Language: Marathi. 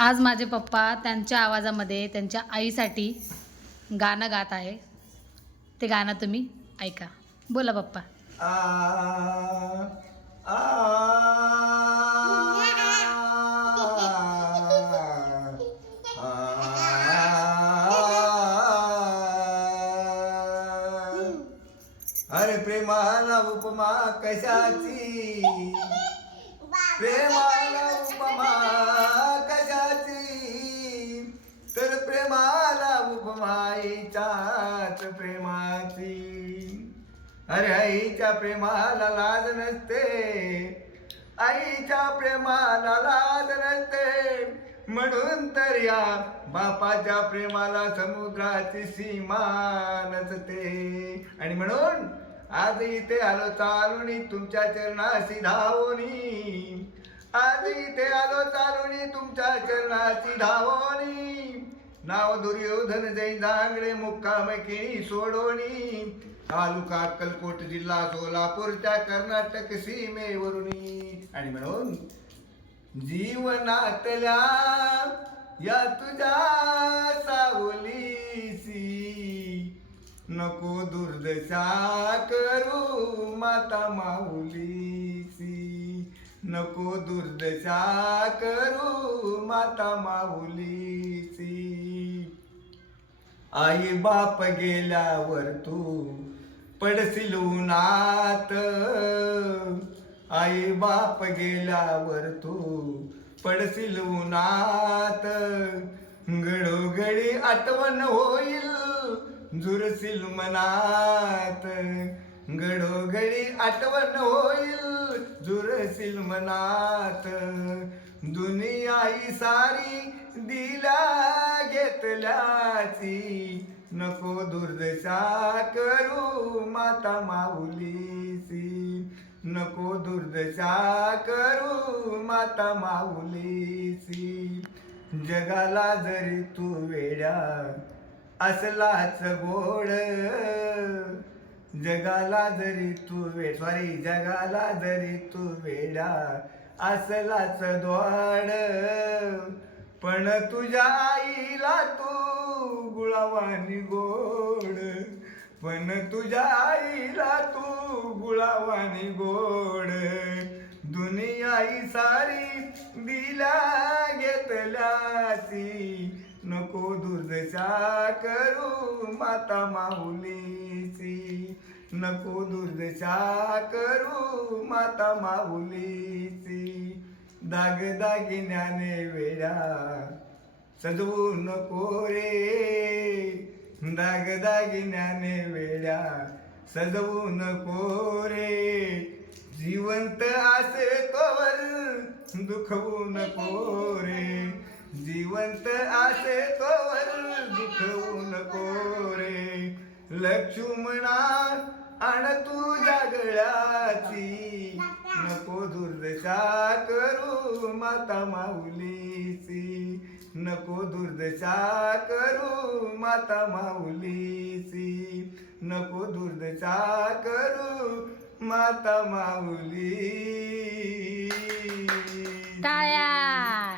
आज माझे पप्पा त्यांच्या आवाजामध्ये त्यांच्या आईसाठी गाणं गात आहे. ते गाणं तुम्ही ऐका. बोला पप्पा. आ आ अरे प्रेमाला उपमा कशाची, प्रेमाला उपमा कशाची, तर प्रेमाला उपमा आईच्याच प्रेमाची. अरे आईच्या प्रेमाला लाज नसते, आईच्या प्रेमाला लाज नसते, म्हणून तर या बापाच्या प्रेमाला समुद्राची सीमा नसते. आणि म्हणून आज इथे आलो चालूनी तुमच्या चरणाशी धावोनी, आज इथे आलो चालूनी तुमच्या चरणाशी धावोनी. नाव दुर्योधन जैन जांगडे मुक्काम केळी सोडोनी, तालुका अक्कलकोट जिल्हा सोलापूरच्या कर्नाटक सीमेवरुनी. आणि म्हणून जीवनातल्या या तुझ्या सावलीसी नको दुर्दशा करू माता माऊलीसी, नको दुर्दशा करू माता माऊलीसी. आई बाप गेल्यावर तू पडशील उन्हात, आई बाप गेल्यावर तू पडशील उन्हात, घडोघडी आठवण होईल झुरशील मनात, घडोघडी आठवण होईल झुरशील मनात. दुनिया ही सारी दिला घेतल्याची, नको दुर्दशा करू माता माऊलीसी, नको दुर्दशा करू माता माऊलीसी. जगाला जरी तू वेड्या असलाच गोड, जगाला जरी तू जगाला जरी तू वेड्या असलाच द्वाड, पण तुझ्या आईला तू गुळावानी गोड, पण तुझ्या आईला तू गुळावानी गोड. दुनिया ही सारी दिला घेतल्याची, नको दुर्दशा करू माता माऊलीची, नको दुर्दशा करू माता माऊलीची. दागदागिन्याने वेड्या सजवू नको रे, दागदागिन्याने वेड्या सजवू नको रे, जिवंत असे तोवर दुखवू नको रे, जिवंत असे तोवर दुखवू नको रे. लक्ष्मणा आण तुझ्या गळ्याची, नको दुर्दशा करू माता माऊलीची, नको दुर्दशा करू माता माऊलीची, नको दुर्दशा करू माता माऊली. टाळ्या.